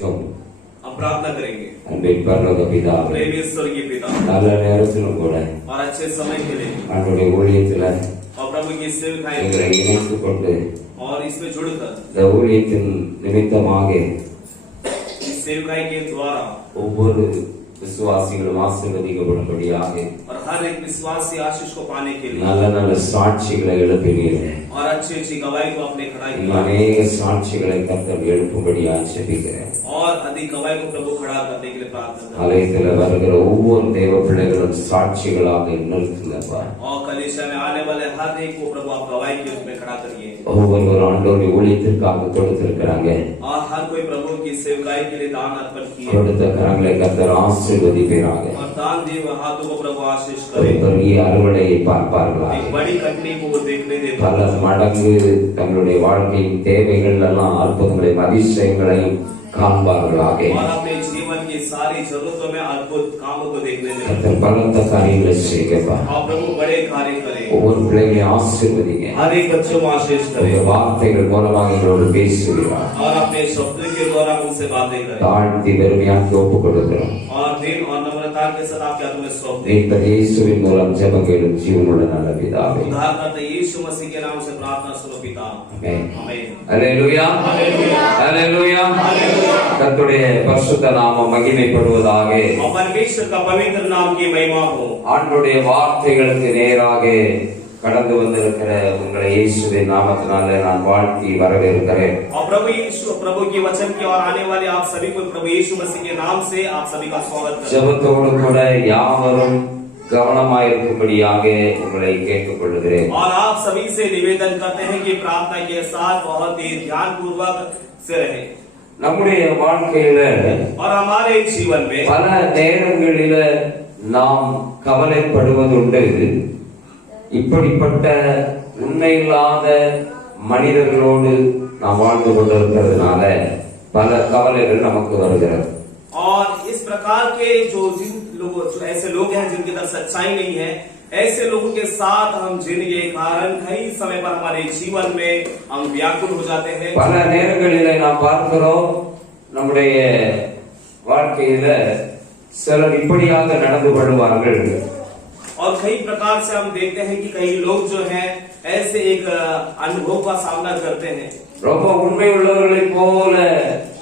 हम प्रार्थना करेंगे। அன்பின் பரலோக பிதாவே, प्रेमी स्वर्गीय पिता, நல்ல நேரத்திலும் கூட और अच्छे समय के लिए ஆண்டவருடைய ஊழியத்துல और प्रभु की सेवकाएं எங்களை இணைத்துக் கொண்டு और इसमें जुड़कर இந்த ஊழியத்தின் நிமித்தமாக इस सेवकाई के द्वारा ஒவ்வொரு விசுவாசிகளும் ஆசீர்வதிக்கப்படும்படியாக और हर एक विश्वासी आशीष को पाने के लिए நல்ல நல்ல சாட்சிகளை எழுப்பினீர்கள். और अच्छी अच्छी गवाही को आपने खड़ा இன்னும் किया அநேக சாட்சிகளை கர்த்தர் எழுப்பும்படியாக ஜெபிக்கிறேன். और अधिक गवाही को प्रभु खड़ा करने के लिए प्रार्थना करते हैं। ஆலயத்தில் வருகிற ஒவ்வொரு தேவ பிள்ளைகளும் சாட்சிகளாக நிறுத்துங்கப்பா. और कलीसिया में आने वाले हर एक को प्रभु आप गवाही के रूप में खड़ा करिए। ஒவ்வொரு ஆண்டவருடைய ஊழியத்திற்காக கொடுத்திருக்கிறாங்க. और हर कोई प्रभु की सेवकाई के लिए दान अर्पण किए கொடுத்த கரங்களை கர்த்தர் ஆசீர்வதிப்பீராக. और दान दिए हुए हाथों को प्रभु आशीष ஒரு करे। பெரிய அறுவடையை பார்ப்பார்களாக. एक बड़ी कटनी को वो देखने दे। பல மடங்கு தங்களுடைய வாழ்க்கையின் தேவைகள் எல்லாம் அற்புதங்களையும் அதிசயங்களையும் காண்பார்களாக. और अपने जीवन की सारी जरूरतों में अद्भुत कामों को देखने दे। கர்த்தர் பலத்த காரியங்களை செய்யப்பா. और प्रभु बड़े कार्य करे। ஒவ்வொரு பிள்ளைகளையும் ஆசீர்வதிங்க. हर एक बच्चों को आशीष करे உங்க வார்த்தைகள் மூலமாக எங்களோடு பேசுகிறார். और अपने शब्द के द्वारा उनसे बातें करे। தாழ்த்தி பெருமையாக்கி ஒப்புக் கொடுக்கிறோம். और दिन और नम्रता के साथ आपके हाथों में सौंप दे। மீட்பர் இயேசுவின் மூலம் ஜெபம் கேளும் ஜீவனுள்ள நல்ல பிதாவே. उद्धारकर्ता यीशु मसीह के नाम से प्रार्थना सुनो पिता। ஆமென். आमीन। அல்லேலூயா. हालेलुया। அல்லேலூயா. கர்த்தருடைய பரிசுத்த நாமம் மகிமைப்படுவதாக. और परमेश्वर का पवित्र नाम की महिमा हो। ஆண்டவருடைய வார்த்தைகளுக்கு நேராக கடந்து வந்திருக்கிற உங்களை இயேசுவின் நாமத்தினாலே நான் வாழ்த்தி வரவேற்கிறேன். और प्रभु की वचन की और आने वाले आप सभी को प्रभु यीशु मसीह के नाम से आप सभी का स्वागत करते हैं। ஜெபத்தோடு கூட யாவரும் கவனமாயிருக்கும்படியாக உங்களை கேட்டுக்கொள்கிறேன். और आप सभी से निवेदन करते हैं कि प्रार्थना के साथ बहुत ही ध्यान पूर्वक से रहे। நம்முடைய வாழ்க்கையில और हमारे जीवन में பல நேரங்களில நாம் கவலைப்படுவதுண்டு. இப்படிப்பட்ட உண்மையில்லாத மனிதர்களோடு நாம் வாழ்ந்து கொண்டிருக்கிறதுனால பல கவலைகள் நமக்கு வருகிறது. और इस प्रकार के जो ऐसे लोग हैं जिनके अंदर सच्चाई नहीं है, ऐसे लोगों के साथ हम जिनके कारण कई समय पर हमारे जीवन में हम व्याकुल हो जाते हैं। பல நேரங்களில நாம் பார்க்கிறோம் நம்முடைய வாழ்க்கையில சிலர் இப்படியாக நடந்து கொள்வார்கள். और कई प्रकार से हम देखते हैं कि कई लोग जो हैं ऐसे एक अनुभव का सामना करते हैं। ரொம்ப உண்மை உள்ளவர்களை போல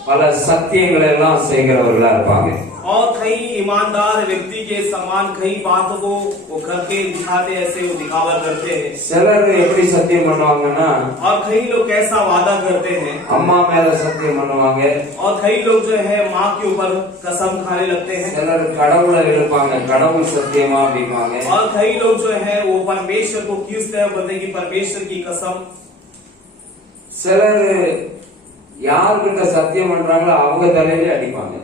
பல சத்தியங்களை எல்லாம் செய்கிறவர்களா இருப்பாங்க. और कई ईमानदार व्यक्ति के समान कई बातों को वो करके दिखाते, ऐसे वो दिखावा करते हैं। சிலர் எப்படி சத்தியம் பண்ணுவாங்கன்னா, और कई लोग कैसा वादा करते हैं, அம்மா மேல சத்தியம் பண்ணுவாங்க. और कई लोग जो है माँ के ऊपर कसम खाने लगते हैं। சிலர் கடவுளை எழுப்பாங்க, கடவுள் சத்தியமா அப்படிம்பாங்க. और कई लोग जो है वो परमेश्वर को खींचते हैं, बोलते हैं कि परमेश्वर की कसम। சிலர் யார்கிட்ட சத்தியம் பண்றாங்களோ அவங்க தலையிலே அடிப்பாங்க.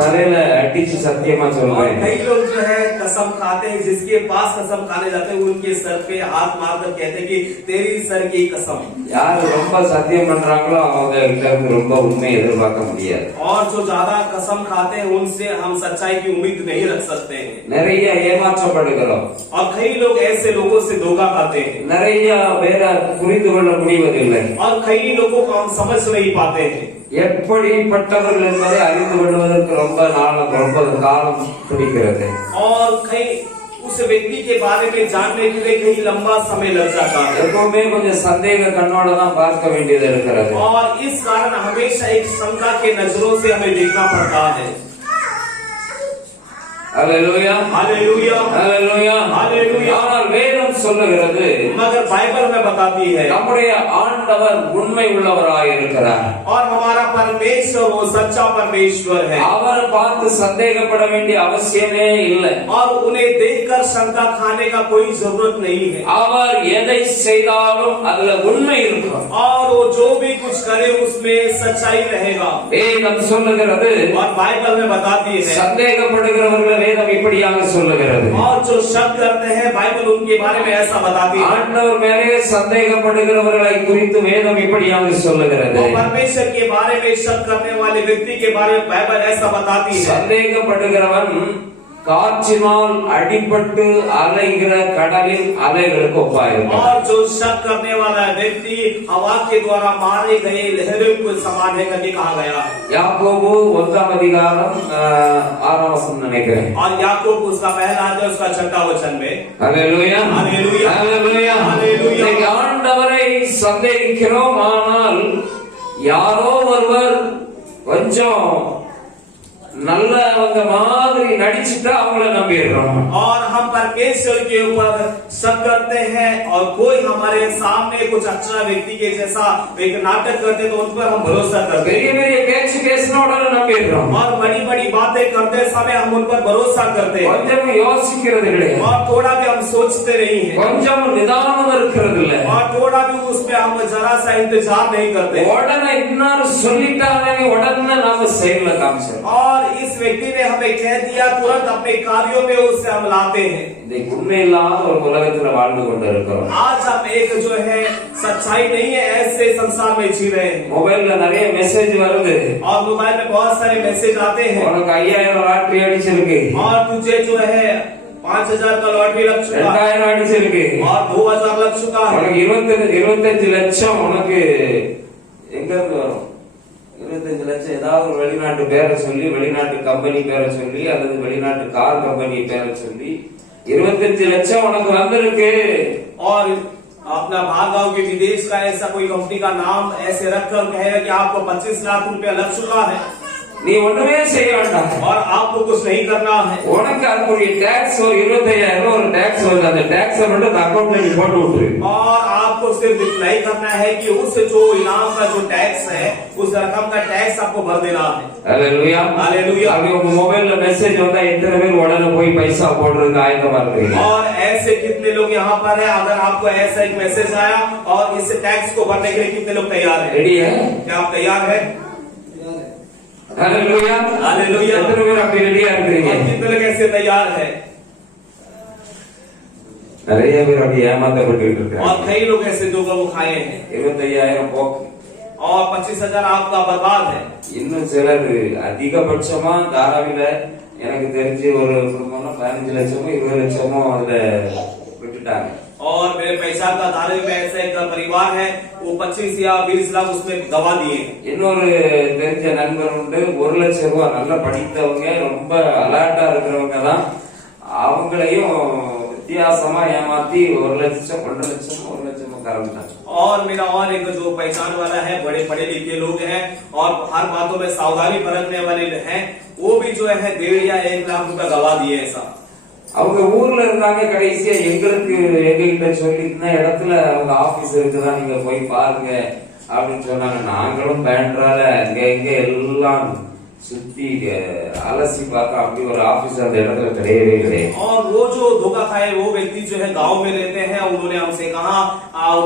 தலையில அடிச்சு சத்தியமா சொல்றேன். कई लोग जो है कसम खाते हैं, जिसके पास कसम खाने जाते हैं उनके सर पे हाथ मारकर कहते हैं कि तेरी सर की कसम। யார் ரொம்ப சத்தியம் பண்றாங்களோ அவங்க கிட்ட இருந்து ரொம்ப உண்மை எதிர்பார்க்க முடியாது. और जो ज्यादा कसम खाते हैं उनसे हम सच्चाई की उम्मीद नहीं रख सकते हैं। நிறைய ஏமாற்றப்படுகிறோம். और कई लोग ऐसे लोगों से धोखा खाते हैं। நிறைய பேரை புரிந்து கொள்ள முடிவதில்லை. और कई लोगों को हम समझ नहीं पाते हैं। எப்படிப்பட்டவர்கள் என்பதை அறிந்து கொள்வதற்கு ரொம்ப காலம் பிடிக்கிறது. और कई उस व्यक्ति के बारे में जानने के लिए कई लंबा समय लग जाता है। எப்பவுமே கொஞ்சம் சந்தேக கண்ணோட தான் பார்க்க வேண்டியது இருக்கிறது. और इस कारण हमेशा एक शंका के नजरों से हमें देखना पड़ता है। அல்லேலூயா. हालेलुया। அல்லேலூயா. हालेलुया। ஆனால் வேதம் சொல்லுகிறது, मगर बाइबल में बताती है நம்முடைய ஆண்டவர் உண்மை உள்ளவராய் இருக்கிறார். और हमारा परमेश्वर वो सच्चा परमेश्वर है। அவரை பார்த்து சந்தேகப்பட வேண்டிய அவசியமே இல்லை. और उन्हें देखकर शंका खाने का कोई जरूरत नहीं है। அவர் எதை செய்தாலும் அதுல உண்மை இருக்கும். और वो जो भी कुछ करे उसमें सच्चाई रहेगा। வேதம் சொல்லுகிறது, और बाइबल में बताती है சந்தேகப்படுகிறவர்கள் வேதம் இப்படியாக சொல்லுகிறது. और जो शक करते हैं बाइबल उनके बारे में ऐसा बताती है। ஆண்டவர் மேலே சந்தேகப்படுகிறவர்களை குறித்து வேதம் இப்படியாக சொல்லுகிறது. तो परमेश्वर के बारे में शक करने वाले व्यक्ति के बारे में बाइबल ऐसा बताती है। சந்தேகப்படுகிறவன் காற்றினால் அடிபட்டு அலைகிற கடலின் அலைகளுக்கு ஒப்பாயிருக்கிறார். और जो शक करने वाला व्यक्ति हवा के द्वारा मारे गए लहरों को समान है करके कहा गया है। யாக்கோபு 1 அதிகாரம் 6 வசனம் நினைக்கிறேன். और याकूब उसका पहला अध्याय उसका 6वां वचन में ஹalleluya ஹalleluya ஹalleluya ஹalleluya இந்த ஆண்டவரை சந்தேகிக்கிறோம், ஆனால் யாரோ ஒருவர் கொஞ்சம் நல்லவங்க மாதிரி நடிச்சுட்டா அவங்கள நம்பிடுறோம். और हम परमेश्वर के ऊपर शक करते हैं और कोई हमारे सामने कुछ अच्छा व्यक्ति के जैसा एक नाटक करते तो उन पर हम भरोसा करते பெரிய हैं பெரிய பேச்சு பேசின உடனே நம்பிடுறோம். और बड़ी बड़ी बातें करते समय हम उन पर भरोसा करते हैं கொஞ்சம் யோசிக்கிறது கிடையாது, और थोड़ा भी हम सोचते नहीं है கொஞ்சம் நிதானம் இருக்கிறது இல்ல, और थोड़ा भी उसमें हम जरा सा इंतजार नहीं करते உடனே இன்னார் சொல்லிட்டாலே உடனே நாம செயல்ல காமிச்சோம். और इस व्यक्ति ने हमें कह दिया तुरंत अपने कार्यों में उससे हम लाते हैं। இந்த உண்மை இல்லாத ஒரு உலகத்துல வாழ்ந்து கொண்டு இருக்கிறோம். आज हम एक जो है सच्चाई नहीं है ऐसे संसार में जी रहे हैं மொபைல்ல நிறைய மெசேஜ் வருது, और मोबाइल में बहुत सारे मैसेज आते हैं உனக்கு 5000 லாட்டரி அடிச்சிருக்கு, और तुझे जो है 5000 का लॉटरी लग चुका 2000 அடிச்சிருக்கு, और 2000 लग चुका है உனக்கு 25 லட்சம் உனக்கு எங்க இருந்து வரும்? 25 லட்சம் ஏதாவது ஒரு வெளிநாட்டு பேரை சொல்லி, வெளிநாட்டு கம்பெனி பேரை சொல்லி, அல்லது வெளிநாட்டு கார் கம்பெனி பேரை சொல்லி 25 லட்சம் உனக்கு வந்திருக்கு. और अपना बाहर गांव के विदेश का ऐसा कोई कंपनी का नाम ऐसे रखकर कहेगा कि आपको 25 लाख रुपया लग चुका है நீ ஒண்ணுமே செய்ய வேண்டாம், और आपको कुछ नहीं करना है உனக்கு அதுக்குரிய டாக்ஸ் ஒரு 25000 ஒரு டாக்ஸ் வருது, அந்த டாக்ஸை மட்டும் அக்கௌண்ட்ல நீ போட்டு விட்டுரு. और आपको सिर्फ इतना करना है कि उस जो इनाम का जो टैक्स है उस रकम का टैक्स आपको भर देना है। ஹalleluya ஹalleluya அப்படி உங்க மொபைல்ல மெசேஜ் வந்தா எத்தனை பேர் உடனே போய் பைசா போடுறதுக்கு ஆயத்தமா இருக்கீங்க? और ऐसे कितने लोग यहाँ पर है अगर आपको ऐसा एक मैसेज आया और इस टैक्स को भरने के लिए कितने लोग तैयार है? ரெடி है? क्या आप तैयार है? ஹalleluya ஹalleluya எத்தனை பேர் அப்படி ரெடியா இருக்கீங்க? और कितने लोग ऐसे तैयार है? நிறைய பேர் அப்படி ஏமாத்தப்பட்டு और இருக்காங்க. कई लोग ऐसे धोखा वो खाए हैं 25000 போக்கு, और 25,000 आपका बर्बाद है। இன்னும் சிலர் அதிகபட்சமா தாராவில எனக்கு தெரிஞ்சு ஒரு குடும்பம்னா 15 லட்சமோ 20 லட்சமோ அதுல விட்டுட்டாங்க. और मेरे पैसा का धारे में ऐसा एक परिवार है वो 25 या 20 लाख उसमें गवा दिए। இன்னொரு தெரிஞ்ச நண்பர் உண்டு, 1 லட்சம் ரூபாய் நல்லா படித்தவங்க ரொம்ப அலர்ட்டா இருக்கிறவங்க தான், அவங்களையும் வித்தியாசமா ஏமாத்தி 1 லட்சம் 1 லட்சம் 1 லட்சம் கறந்துட்டாங்க. और मेरा और एक जो पहचान वाला है बड़े पढ़े लिखे लोग हैं और हर बातों में सावधानी बरतने वाले हैं, वो भी जो है 1.5 या 1 लाख रुपया गवा दिए ऐसा। அவங்க ஊர்ல இருந்தாங்க, கடைசியா எங்களுக்கு எங்ககிட்ட சொல்லி இந்த இடத்துல அவங்க ஆபீஸ் இருக்குதான் நீங்க போய் பாருங்க அப்படின்னு சொன்னாங்க. நாங்களும் பேண்ட்ரால அங்க இங்க எல்லாம் சுத்தி அலசி பார்த்தா அப்படி ஒரு ஆபீஸ் அந்த இடத்துல கிடையவே கிடையாது. और वो जो धोखा खाए वो व्यक्ति जो है गांव में रहते हैं, उन्होंने हमसे कहा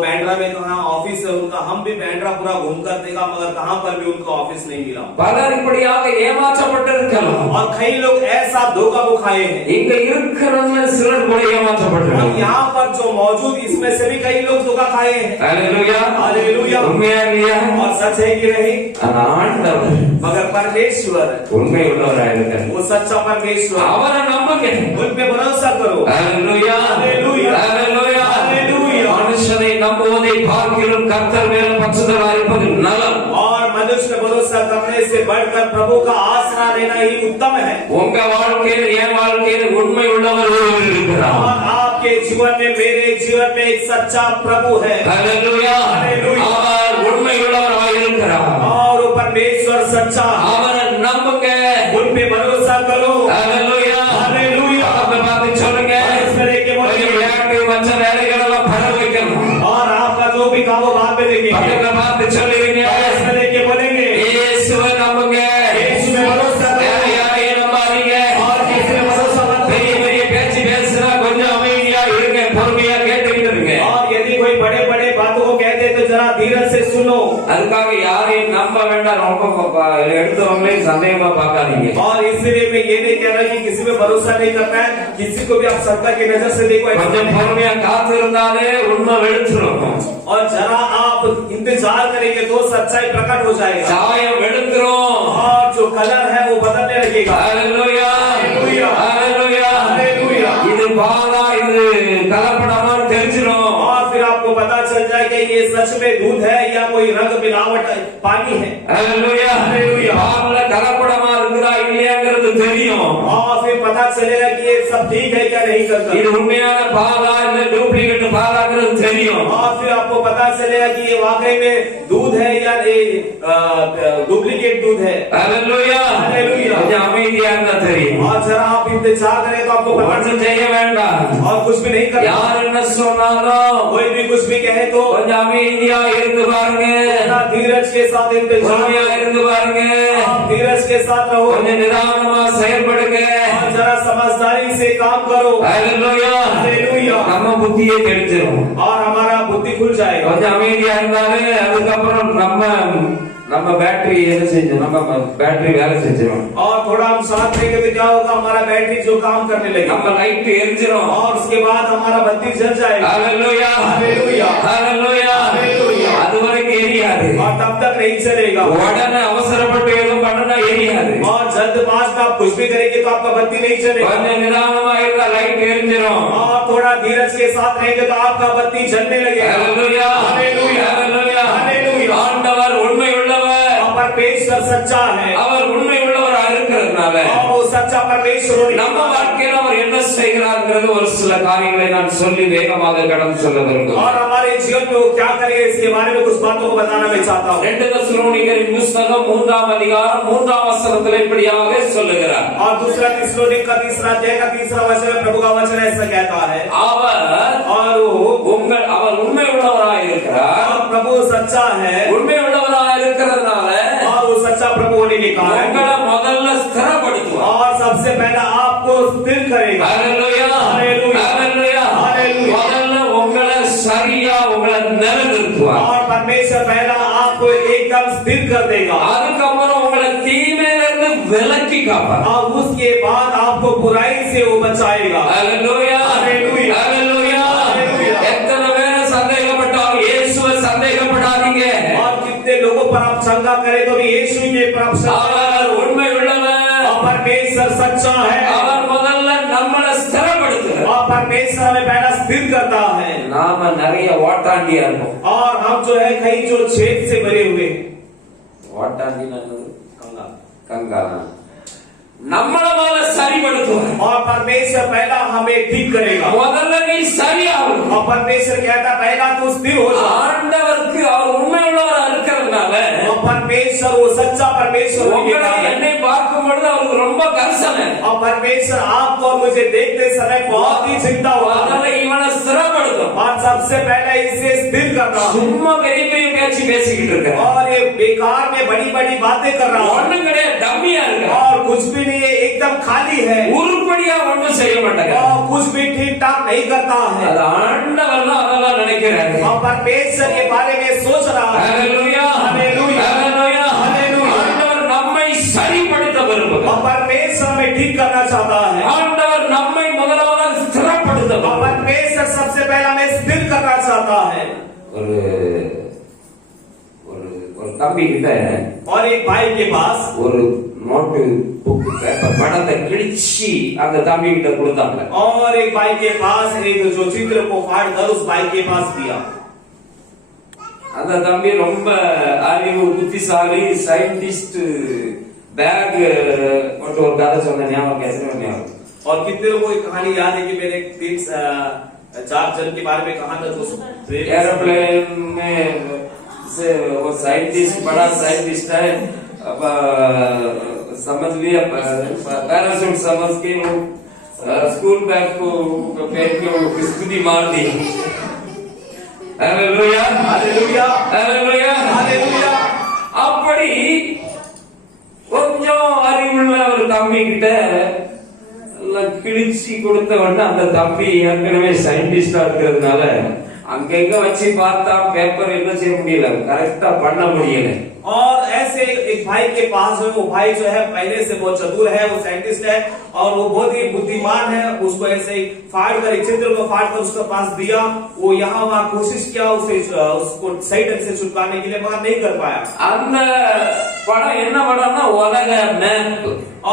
बैंड्रा में कहा ऑफिस है उनका, हम भी बैंड्रा पूरा घूम कर देखा मगर कहां पर भी उनको ऑफिस नहीं मिला। பலர் இப்படியாக ஏமாற்றப்பட்டிருக்கலாம். और कई लोग ऐसा धोखा वो खाए हैं। இங்க இருக்கிறவங்க சிலர் கூட और ஏமாற்றப்பட்டிருக்காங்க. यहाँ पर जो मौजूद इसमें से भी कई लोग धोखा खाए हैं। ஹalleluya हालेलुया உண்மையா இல்லையா? और सच है कि नहीं? ஆனா ஆண்டவர் मगर परमेश्वर உண்மை உள்ளவராக இருக்கிறார். वो सच्चा परमेश्वर, அவரை நம்புங்க. उन पे भरोसा करो। ஹalleluya ஹalleluya ஹalleluya ஹalleluya மனுஷனை நம்புவதை பார்க்கிலும் கர்த்தர் மேல் பற்றுதலா இருப்பது நலம். और मनुष्य पे भरोसा करने से बढ़कर प्रभु का आसरा लेना ही उत्तम है। உங்க வாழ்க்கையில் என் வாழ்க்கையில் உண்மை உள்ளவர் ஒருவர் இருக்கிறார். और आपके जीवन में मेरे जीवन में एक सच्चा प्रभु है। ஹalleluya ஹalleluya அவர் உண்மை உள்ளவராக இருக்கிறார். और वो परमेश्वर सच्चा, அவரை नंबुगे, उन पे भरोसा करो। हालेलुया हालेलुया आपने बातें छोड़ेंगे इस तरह के के वचन வேலைகளெல்லாம் பரவவைக்கணும். और आपका जो भी काम वो बाद में देखेंगे। आपने बातें चलेंगे इस तरह के बोलेंगे இயேசுவை நம்புங்க, यीशु में भरोसा करो। யாரையும் நம்பாதீங்க. और किसी में भरोसा मत பெரிய பெரிய பேச்சு பேசுனா கொஞ்சம் அமைதியா இருங்க, பொறுமையா கேட்டுக்கிட்டு இருங்க. और यदि कोई बड़े बड़े बातों को कहते तो जरा धीरज से सुनो। அதுக்காக யாரையும் நம்ப வேண்டாம், ரொம்ப எடுத்தவங்களே சந்தேகமா பார்க்காதீங்க. और इसलिए मैं ये नहीं कह रहा कि किसी में भरोसा नहीं करना है, किसी को भी आप श्रद्धा की नजर से देखो। கொஞ்சம் பொறுமையா காத்திருந்தாலே உண்மை வெளுத்துரும். और जरा आप इंतजार करेंगे तो सच्चाई प्रकट हो जाएगा சாயம் வெளுத்துரும். और जो कलर है वो बदलने लगेगा। हालेलुया हालेलुया हालेलुया कि ये सच में दूध है या कोई रंग मिलावट पानी है। Hallelujah hallelujah. பால்ல கலப்படமா இருக்குதா இல்லையாங்கிறது தெரியும். और फिर पता चलेगा कि ये सब ठीक है क्या नहीं करता। இது உண்மையான பாலா இல்ல डुप्लीकेट பாலாங்கிறது தெரியும். और फिर आपको पता चलेगा कि ये वाकई में दूध है या डुप्लीकेट दूध है। Hallelujah hallelujah. கொஞ்சம் அமைதியா இருந்தா தெரியும். और जरा आप इंतजार करें तो आपको पता ஒன்றும் செய்ய வேண்டாம். और कुछ भी नहीं करना। யார் என்ன சொன்னாலும் कोई भी कुछ भी कहे तो கொஞ்சம் அமைதியா இருந்து பாருங்க. धीरज के साथ इंतजार பொறுமையா இருந்து பாருங்க. आप धीरज के साथ रहो கொஞ்சம் நிதானமா செயல்படுங்க. और जरा समझदारी से काम करो। Hallelujah hallelujah. நம்ம புத்தியை தெரிஞ்சிரும். और हमारा बुद्धि खुल जाएगा। கொஞ்சம் அமைதியா இருந்தாலே அதுக்கப்புறம் நம்ம பேட்டரி என்ன செஞ்சோம், நம்ம பேட்டரி வேலை செஞ்சிடும். और थोड़ा हम साथ रहेंगे तो क्या होगा, हमारा बैटरी जो काम करने लगेगा। நம்ம லைட் எரிஞ்சிரும். और उसके बाद हमारा बत्ती जल जाएगा। Hallelujah hallelujah. Hallelujah hallelujah. அது வரைக்கும் எரியாது. और तब तक नहीं चलेगा। உடனே அவசரப்பட்டு எதுவும் பண்ணனா எரியாது. और जल्दबाज में आप कुछ भी करेंगे तो आपका बत्ती नहीं चलेगा। கொஞ்சம் நிதானமா இருந்தா லைட் எரிஞ்சிரும். और थोड़ा धीरज के साथ रहेंगे तो आपका बत्ती जलने लगेगा। Hallelujah hallelujah. Hallelujah hallelujah. ஆண்டவர் உண்மை உள்ளவர். परमेश्वर सच्चा है। அவர் உண்மை உள்ளவரா இருக்கிறதுனால और वो सच्चा परमेश्वर நம்ம வாழ்க்கையில அவர் என்ன செய்கிறார்ங்கிறது ஒரு சில காரியங்களை நான் சொல்லி வேகமாக கடந்து சொல்ல விரும்புகிறேன். और हमारे जीवन में वो क्या करेगा इसके बारे में कुछ बातों को बताना मैं चाहता हूँ। 2 தெசலோனிக்கரின் புத்தகம் 3ஆம் அதிகாரம் 3ஆம் வசனத்தில் இப்படியாக சொல்லுகிறார். और दूसरा थिस्सलुनीक का 3 अध्याय का 3 वचन में प्रभु का वचन ऐसा कहता है, அவர் உண்மை உள்ளவராய் இருக்கிறார். और प्रभु सच्चा है। உண்மை உள்ளவராய் இருக்கிறதுனால और वो सच्चा प्रभु होने के कारण உங்களை முதல்ல ஸ்திரப்படுத்துவார். और सबसे पहला आपको स्थिर करेगा। Hallelujah hallelujah. Hallelujah hallelujah. முதல்ல உங்களை சரியா உங்களை நிலைநிறுத்துவார். और परमेश्वर पहला आपको एकदम स्थिर कर देगा। அதுக்கப்புறம் உங்களை தீமையிலிருந்து விலக்கி காப்பார். और उसके बाद आपको बुराई से वो बचाएगा। Hallelujah hallelujah. Hallelujah hallelujah. எத்தனை பேர் சந்தேகப்பட்டாலும் இயேசுவை சந்தேகப்படாதீங்க. और कितने लोगों पर आप शंका करें तो भी यीशु के पर आप शंका அவர் உண்மை உள்ளவர். और परमेश्वर सच्चा है। அவர் முதல்ல நம்மளை ஸ்திரப்படுத்துகிறார். और परमेश्वर हमें पहला स्थिर करता है। நாம நிறைய ஓட்டாண்டியா இருப்போம். और हम जो है कहीं जो छेद से भरे हुए ஓட்டாண்டினா कंगाल। कंगाल நம்மள மேல சரிப்படுத்துவார். और परमेश्वर पहला हमें ठीक करेगा। முதல்ல நீ சரியாகும். और परमेश्वर कहता पहला तू स्थिर हो जा। ஆண்டவருக்கு அவர் உண்மை உள்ளவரா இருக்கிறதுனால और परमेश्वर वो सच्चा परमेश्वर होने के உங்களை कारण என்னை பார்க்கும் பொழுது அவருக்கு ரொம்ப கரிசனை. और परमेश्वर आपको और मुझे देखते समय बहुत ही चिंता हुआ। முதல்ல இவனை ஸ்திரப்படுத்தும். और सबसे पहले इसे स्थिर करना। சும்மா பெரிய பெரிய பேச்சு பேசிக்கிட்டு இருக்க. और ये बेकार में बड़ी बड़ी बातें कर रहा हूँ। ஒண்ணும் கிடையாது, டம்மியா இருக்க. और कुछ भी नहीं है, एकदम खाली है। உருப்படியா ஒண்ணும் செய்ய மாட்டாங்க. और कुछ भी ठीक ठाक नहीं करता है। அது ஆண்டவர் தான் அதெல்லாம் நினைக்கிறாரு. और परमेश्वर के बारे में सोच रहा है। Hallelujah hallelujah. Hallelujah hallelujah. ஆண்டவர் நம்மை சரிப்படுத்த और விரும்புகிறார். परमेश्वर हमें ठीक करना चाहता है। ஆண்டவர் நம்மை முதலாவது ஸ்திரப்படுத்த और விரும்புகிறார். परमेश्वर सबसे पहला हमें स्थिर करना चाहता है। ஒரு தம்பி கிட்ட और एक भाई के पास ஒரு நோட்டு புக் பேப்பர் படத்தை கிழிச்சி அந்த தம்பி கிட்ட கொடுத்தாங்க. और एक भाई के पास एक जो चित्र को फाड़ कर उस भाई के पास दिया। அந்த தம்பி ரொம்ப அறிவு புத்திசாலி சயின்டிஸ்ட் பேக் போட்டு ஒரு கதை சொன்ன ஞாபகம் ஞாபகம். और कितने लोगों को एक कहानी याद है कि मैंने 4 जन के बारे में कहा था जो एरोप्लेन में से वो साइंटिस्ट बड़ा साइंटिस्ट है. अब समझ लिया पैराशूट समझ के वो स्कूल बैग को पहन के वो कुश्ती मार दी. Hallelujah hallelujah hallelujah hallelujah. அப்படி கொஞ்சம் அறிவுள்ள ஒரு தம்பி கிட்ட கிழிச்சி கொடுத்த உடனே அந்த தம்பி ஏற்கனவே சயின்டிஸ்டா இருக்கிறதுனால அங்கங்க வச்சு பார்த்தா பேப்பர் என்ன செய்ய முடியல, கரெக்டா பண்ண முடியல. और ऐसे एक भाई के पास है, वो भाई जो है पहले से बहुत चतुर है, वो साइंटिस्ट है और वो बहुत ही बुद्धिमान है. उसको ऐसे ही फाड़ कर एक चित्र को फाड़ कर उसके पास दिया. वो यहाँ वहाँ कोशिश किया उसको सही ढंग से छुटकाने के लिए, मगर नहीं कर पाया. அந்த படம் என்ன படம்னா உலக மேப்.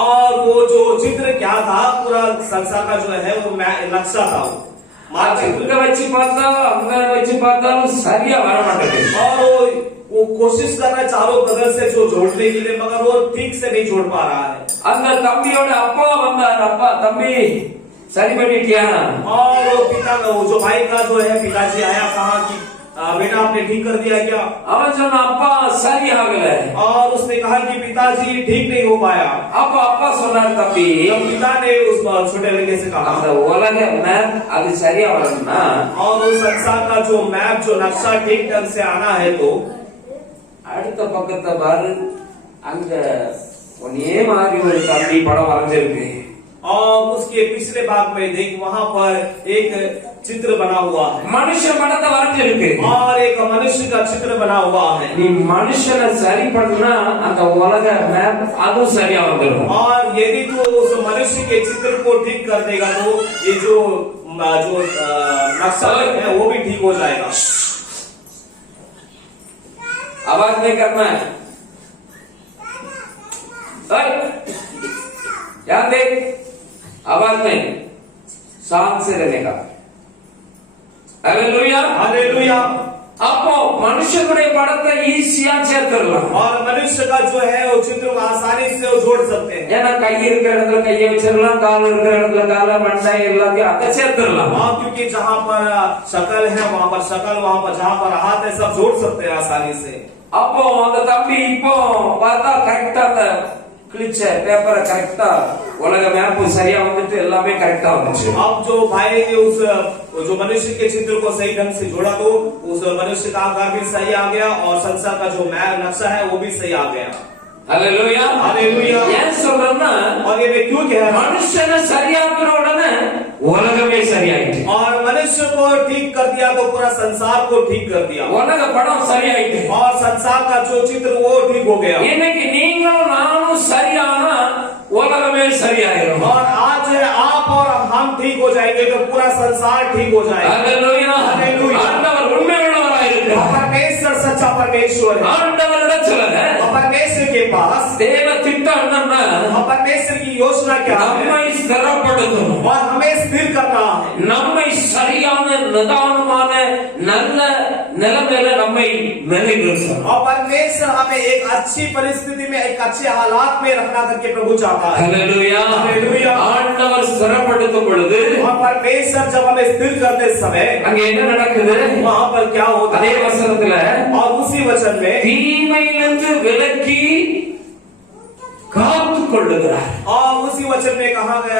और वो जो चित्र क्या था, पूरा संसार का जो है वो नक्शा था. இங்க வச்சு பார்த்தா அங்க வச்சு பார்த்தாலும் சரியா வர மாட்டேங்குது. और वो कोशिश कर रहा है चारों बगल से जो जोड़ने के लिए, मगर वो ठीक से नहीं जोड़ पा रहा है। அந்த தம்பியோட அப்பா வந்தார். அப்பா தம்பி சரி பண்ணிட்டியா? और वो पिता का जो भाई का जो है पिताजी आया, कहा कि बेटा आपने ठीक कर दिया क्या? அவன் சொன்ன அப்பா சரி ஆகல. और उसने कहा कि पिताजी ठीक नहीं हो पाया। அப்ப அப்பா சொன்னார் தம்பி, तो पिता ने उस छोटे लड़के से कहा அந்த உலக மேப் அது சரியா வரணும்னா और उस संसार का जो मैप जो नक्शा ठीक ढंग से आना है तो அடுத்த பக்கத்தை பாரு, அங்க ஒன்னே மாதிரி ஒரு தம்பி படம் வரைஞ்சிருக்கு. और उसके पिछले भाग में देख, वहाँ पर एक चित्र बना हुआ है மனுஷ படத்தை வரைஞ்சிருக்கு. और एक मनुष्य का चित्र बना हुआ है। நீ மனுஷனை சரி பண்ணா அந்த உலக மேப் அதுவும் சரியா வந்துடும். और यदि तो उस मनुष्य के चित्र को ठीक कर देगा तो ये जो नक्शा है वो भी ठीक हो जाएगा। आवाज नहीं करना है। ध्यान दे, आवाज नहीं, शांत से रहने का। Hallelujah hallelujah. அப்போ மனுஷனுடைய படத்தை ஈஸியா சேர்த்துடலாம். और मनुष्य का जो है वो चित्र को आसानी से वो जोड़ सकते हैं। ஏன்னா கை இருக்கிற இடத்துல கையை வச்சிடலாம், கால் இருக்கிற இடத்துல காலை, மண்டை எல்லாத்தையும் அதை சேர்த்துடலாம். क्योंकि जहाँ पर शकल है वहाँ पर शकल, वहाँ पर जहाँ पर हाथ है सब जोड़ सकते हैं आसानी से। அப்போ அந்த தம்பி இப்போ பார்த்தா கரெக்டா அந்த கிழிச்ச பேப்பரை கரெக்டா உலக மேப் சரியா வந்துட்டு எல்லாமே கரெக்டா வந்துச்சு. अब जो भाई ने उस जो मनुष्य के चित्र को सही ढंग से जोड़ा तो उस मनुष्य का आकार भी सही आ गया और संसार का जो मैप नक्शा है वो भी सही आ गया। Hallelujah hallelujah. ஏன் சொல்றேன்னா, और ये मैं क्यों कह रहा हूँ, மனுஷனை சரியாக்குற உடனே உலகமே சரியாயிட்டு. और मनुष्य को ठीक कर दिया तो पूरा संसार को ठीक कर दिया உலக படம் சரியாயிட்டு. और संसार का जो चित्र वो ठीक हो गया। இன்னைக்கு நீங்களும் நானும் சரியானா உலகமே சரியாயிரும். और आज आप और हम ठीक हो जाएंगे तो पूरा संसार ठीक हो जाएगा। Hallelujah hallelujah. ஆண்டவர் உண்மையுள்ளவராய் இருக்கிறார். परमेश्वर सच्चा परमेश्वर है। ஆண்டவரிடத்துல परमेश्वर के पास தேவ திட்டம் என்னன்னா, परमेश्वर की योजना क्या है நம்மை ஸ்திரப்படுத்தணும், और हमें स्थिर करना है। நம்மை சரியான நிதானமான நல்ல நிலைமையில நம்மை நிலைநிறுத்தணும். और परमेश्वर हमें एक अच्छी परिस्थिति में, एक अच्छे हालात में रखना करके प्रभु चाहता है। Hallelujah hallelujah. ஆண்டவர் ஸ்திரப்படுத்தும் பொழுது और परमेश्वर जब हमें स्थिर करते समय அங்க என்ன நடக்குது? वहाँ पर क्या होता அதே है, வசனத்துல और उसी वचन में தீமையிலிருந்து விலக்கி காத்துக் கொள்ளுகிறார். और उसी वचन में कहा गया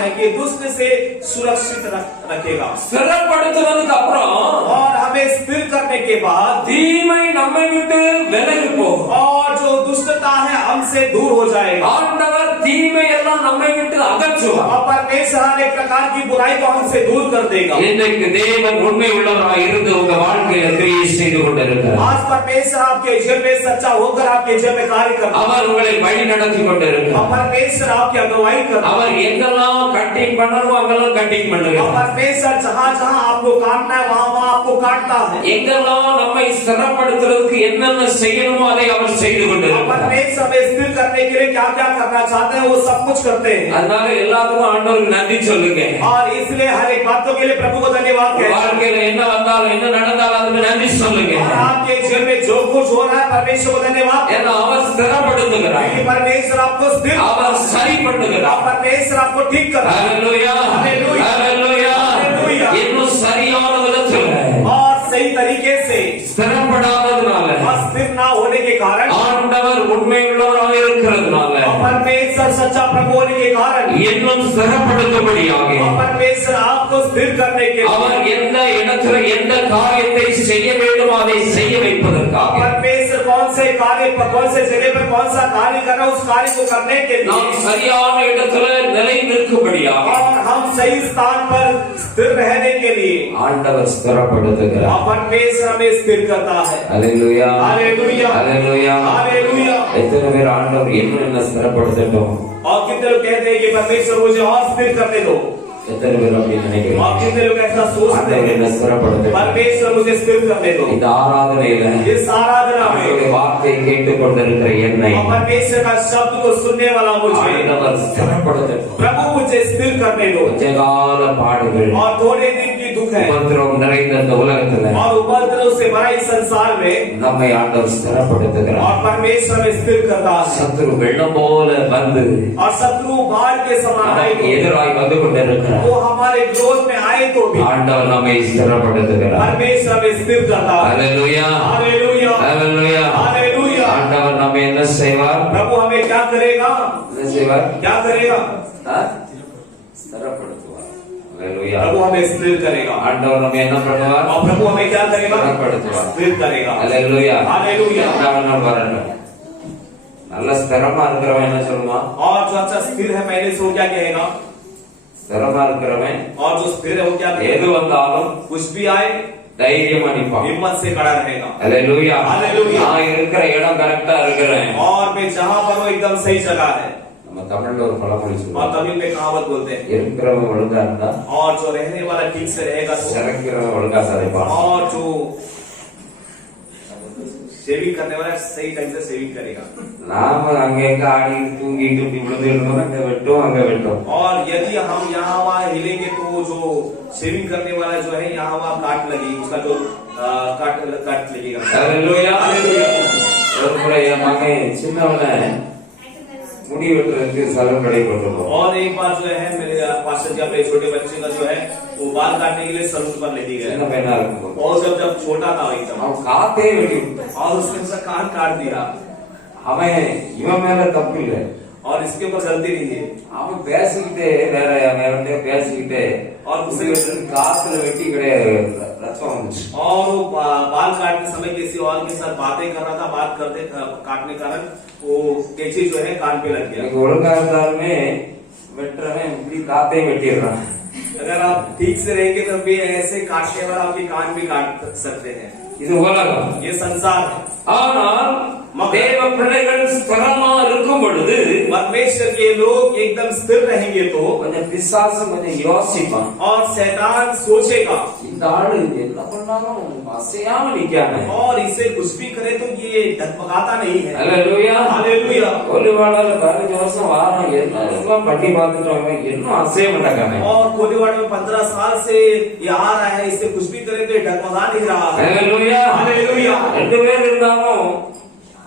है कि दुष्ट से सुरक्षित रखेगा। ஸ்திரப்படுத்துவதற்கு அப்புறம் और हमें स्थिर करने के बाद தீமை நம்மை விட்டு விலகி போகும். और जो दुष्टता है हमसे दूर हो जाएगा। ஆண்டவர் தீமை எல்லாம் நம்மை விட்டு அகற்றுவார். और परमेश्वर हर एक प्रकार की बुराई को हमसे दूर कर देगा। இன்றைக்கு தேவன் உண்மை உள்ளவராய் இருந்து உங்க வாழ்க்கையில கிரியை செய்து கொண்டிருக்கிறார். आज परमेश्वर आपके जीवन में सच्चा होकर आपके जीवन में कार्य करता है। அவர் உங்களை வழி நடத்தி கொண்டிருக்கிறார். और परमेश्वर आपकी अगुवाई करता है। அவர் எங்கெல்லாம் கட்டிங் பண்ணணும் அங்கெல்லாம் கட்டிங் और பண்ணுகிறார். परमेश्वर जहाँ जहाँ आपको काटना है वहाँ वहाँ आपको काटता है। எங்கெல்லாம் நம்மை ஸ்திரப்படுத்துறதுக்கு என்னென்ன செய்யணுமோ அதை அவர் செய்து और கொண்டிருக்கிறார். परमेश्वर हमें स्थिर करने के लिए क्या क्या करना चाहते हैं वो सब कुछ करते हैं। அதனால எல்லாத்துக்கும் ஆண்டவருக்கு நன்றி சொல்லுங்க. और इसलिए हर एक बातों के लिए प्रभु को धन्यवाद कहें। வாழ்க்கையில என்ன வந்தாலும் என்ன நடந்தாலும் அதுக்கு நன்றி சொல்லுங்க. और आपके जीवन में जो कुछ हो रहा है परमेश्वर को धन्यवाद कहें। ஏன்னா அவர் ஸ்திரப்படுத்துகிறார், क्योंकि परमेश्वर आपको स्थिर, அவர் சரி பண்ணுகிறார். परमेश्वर आपको ठीक कर रहा है। Hallelujah hallelujah. हालेलुया. हालेलुया। இன்னும் சரியான விதத்துல और सही तरीके से ஸ்திரப்படாததுனால, और स्थिर ना होने के कारण, ஆண்டவர் உண்மை உள்ளவராக இருக்கிறதுனால, और परमेश्वर सच्चा प्रभु होने के कारण, இன்னும் ஸ்திரப்படுத்தும்படியாக और परमेश्वर आपको स्थिर करने के लिए, அவர் எந்த இடத்துல எந்த காரியத்தை செய்ய வேண்டும் அதை செய்ய வைப்பதற்காக परमेश्वर कौन से कार्य पर, कौन से जगह पर कौन सा कार्य करना उस कार्य को करने के நாம் लिए, சரியான இடத்துல நிலை நிற்கும்படியாக और हम सही स्थान पर स्थिर रहने के लिए ஆண்டவர் ஸ்திரப்படுத்துகிறார். परमेश्वर हमें स्थिर करता है। அல்லேலூயா हालेलुया। அல்லேலூயா. हालेलुया। எத்தனை பேர் ஆண்டவர் இன்னும் என்ன ஸ்திரப்படுத்தட்டும்? और कितने लोग कहते हैं कि परमेश्वर मुझे और स्थिर करने दो? எத்தனை பேர் அப்படி நினைக்கிறீங்க? और कितने लोग ऐसा सोचते ஆண்டவர் हैं என்ன ஸ்திரப்படுத்தட்டும்? परमेश्वर मुझे स्थिर करने दो? இந்த ஆராதனையில इस आराधना அவருடைய में வார்த்தையை கேட்டுக் கொண்டிருக்கிற என்னை और परमेश्वर का शब्द को सुनने वाला मुझे ஆண்டவர் ஸ்திரப்படுத்தட்டும். प्रभु मुझे स्थिर करने दो। கொஞ்ச கால பாடுகள், और थोड़े दिन की दुख है உபத்திரவம் நிறைந்த இந்த உலகத்துல और उपद्रव से भरा इस संसार में நம்மை ஆண்டவர் ஸ்திரப்படுத்துகிறார். और परमेश्वर में स्थिर करता है சத்துரு வெள்ளம் போல வந்து और शत्रु बाढ़ के समान आए நமக்கு எதிராய் வந்து கொண்டிருக்கிறார். वो हमारे विरोध में आए तो भी ஆண்டவர் நம்மை ஸ்திரப்படுத்துகிறார். परमेश्वर में स्थिर करता है ஹalleluya हालेलुया ஹalleluya. हालेलुया ஆண்டவர் நம்மை என்ன செய்வார்? प्रभु हमें क्या करेगा என்ன செய்வார்? क्या करेगा ஸ்திரப்படுத்துவார். ஹalleluya. प्रभु हमें स्थिर करेगा ஆண்டவர் நம்மை என்ன பண்ணுவார்? और प्रभु हमें क्या करेगा ஸ்திரப்படுத்துவார். स्थिर करेगा ஹalleluya. हालेलुया ஆண்டவர் வரட்டும். நல்ல ஸ்திரமா இருக்கிறவன் என்ன சொல்லுவான்? और जो अच्छा स्थिर है पहले से वो क्या कहेगा ஸ்திரமா இருக்கிறவன் और जो स्थिर है वो क्या எது कहेगा வந்தாலும் कुछ भी आए தைரியமா நிப்பான். हिम्मत से खड़ा रहेगा ஹalleluya. हालेलुया. நான் இருக்கிற இடம் கரெக்டா இருக்கிறேன். और मैं जहाँ पर वो एकदम सही जगह है நம்ம தமிழ்ல ஒரு பழமொழி और சொல்லுவோம். तमिल में कहावत बोलते हैं இருக்கிறவன் ஒழுங்கா இருந்தா और जो रहने वाला ठीक से रहेगा तो சிறக்கிறவன் ஒழுங்கா சதைப்பான். और जो सेविंग करने वाला सही ढंग से सेविंग करेगा நாம அங்க எங்க ஆடிட்டு தூங்கிட்டு இப்படி விழுந்து இருந்தோம், அங்க வெட்டும் அங்க வெட்டும். और यदि हम यहाँ वहाँ हिलेंगे तो वो जो सेविंग करने वाला जो है यहाँ वहाँ काट लगेगी उसका जो काट लगेगा ஹalleluya. हालेलुया ஒரு முறை என் மகன் சின்னவனை முடி வெட்டுறதுக்கு சலூன் கடை கொண்டு போவோம். और एक बार जो है मेरे पास्टर जी अपने छोटे बच्चे का जो है वो बाल काटने के लिए सलून पर लेके சின்ன गए பையனா இருக்கும்போது और जब छोटा था एकदम அவன் காத்தே வெட்டி விட்டான். और उसने उसका कान काट दिया அவன் இவன் மேல தப்பு இல்லை. और इसके ऊपर गलती नहीं है அவன் பேசிக்கிட்டே வேற அவன்கிட்ட பேசிக்கிட்டே और முடி उसे வெட்டுறது காத்துல வெட்டி கிடையாது ரத்தம் வந்துச்சு. और वो बाल काटने समय किसी और के साथ बातें कर रहा था बात करते काटने के कारण वो कैंची जो है कान पे लग गया எனக்கு ஒழுங்கா இருந்தாலுமே வெட்டுறவன் இப்படி காத்தே வெட்டிடுறான். अगर आप ठीक से रहेंगे तो भी ऐसे काटने वाला आपके कान भी काट सकते हैं இது உலகம். ये संसार है ஆனால் தேவ பிள்ளைகள் ஸ்திரமா இருக்கும் பொழுது परमेश्वर के लोग एकदम स्थिर रहेंगे तो கொஞ்சம் பிசாசு கொஞ்சம் யோசிப்பான். और शैतान सोचेगा இந்த ஆளு என்ன பண்ணாலும் அசையாம நிக்காம. और इसे कुछ भी करे तो ये डगमगाता नहीं है ஹalleluya. हालेलुया ஒரு வாழல 15 வருஷம் வாரம் எல்லாம் பட்டி பார்த்துட்டோம், இன்னும் அசைய மாட்டாங்க. और कोलीवाड़ में 15 साल से ये आ रहा है इससे कुछ भी करे तो ये डगमगा नहीं रहा है ஹalleluya. हालेलुया ரெண்டு பேர் இருந்தாலும்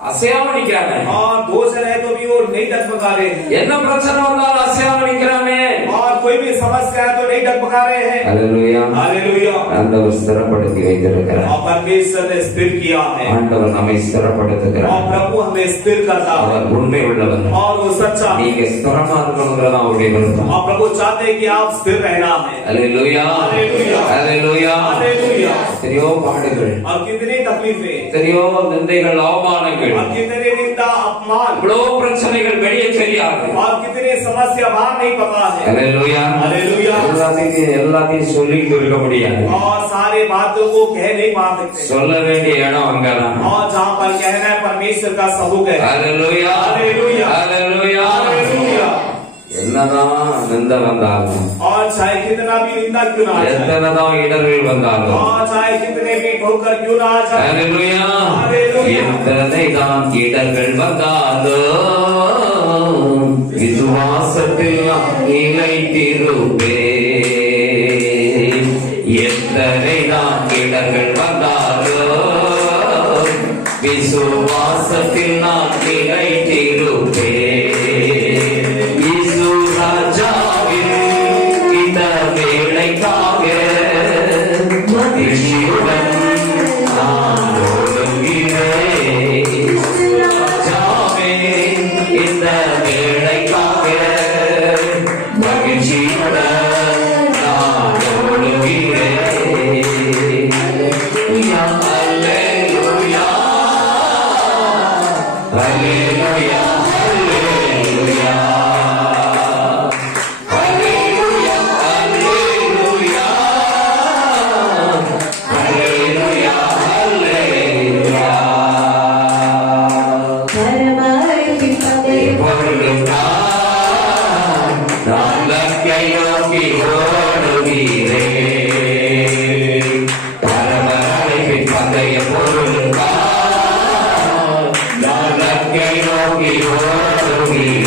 அசையாம நிக்காம. और दो जन है तो भी वो नहीं डगमगा रहे हैं என்ன பிரச்சனை வந்தாலும் அசையாம நிக்கிறானே. और कोई भी समस्या है तो नहीं डगमगा रहे हैं ஹalleluya. हालेलुया ஆண்டவர் ஸ்திரப்படுத்தி வைத்திருக்கிறார். और परमेश्वर ने स्थिर किया है ஆண்டவர் நம்மை और ஸ்திரப்படுத்துகிறார். प्रभु हमें स्थिर करता है அவர் உண்மை உள்ளவர். और वो सच्चा है நீங்க ஸ்திரமா இருக்கணுங்கிறதா அவருடைய விருப்பம். और प्रभु चाहते हैं कि आप स्थिर रहना है ஹalleluya. ஹalleluya. ஹalleluya. हालेलुया எத்தனையோ பாடுகள், और कितनी तकलीफें எத்தனையோ நிந்தைகள், அவமானங்கள், और कितने निंदा अपमान இவ்வளவு பிரச்சனைகள் வெளியே தெரியாது. और कितनी समस्या बाहर नहीं पता है ஹalleluya. हालेलुया எல்லாத்தையும் சொல்லிட்டு இருக்க முடியாது. और सारे बातों को कह नहीं पा सकते சொல்ல வேண்டிய இடம் அங்கதான். और जहाँ पर कहना है परमेश्वर का सहयोग है ஹalleluya. ஹalleluya. ஹalleluya. हालेलुया என்னதான் நிந்த வந்தாலும், और चाहे कितना भी निंदा क्यों ना आ जाए எத்தனைதான் இடர்கள் வந்தாலும், और चाहे कितने भी ठोकर क्यों ना आ जाए ஹalleluya. ஹalleluya. எத்தனைதான் இடர்கள் வந்தாலும் விசுவாசத்தில் நான் நிலைத்திருப்பேன். எத்தனைதான் இடர்கள் வந்தாலும் விசுவாசத்தில் நான் நிலைத்திருப்பேன். இயேசு ராஜாவின் இந்த வேளைக்காக மகிழ்ச்சியுடன் நான் ஓடுகிறேன். ராஜாவே, இந்த வேளைக்காக மகிழ்ச்சியுடன் நான் ஓடுகிறேன். அல்லேலூயா, அல்லேலூயா, அல்லேலூயா, அல்லேலூயா, அல்லேலூயா, அல்லேலூயா, அல்லேலூயா. எப்பொழுதும் நான் லக்கை நோக்கி ஓடுகிறேன். பரமழைப்பின் பந்தய பொருளும் நான் லக்கை நோக்கி ஓடுகிறேன்.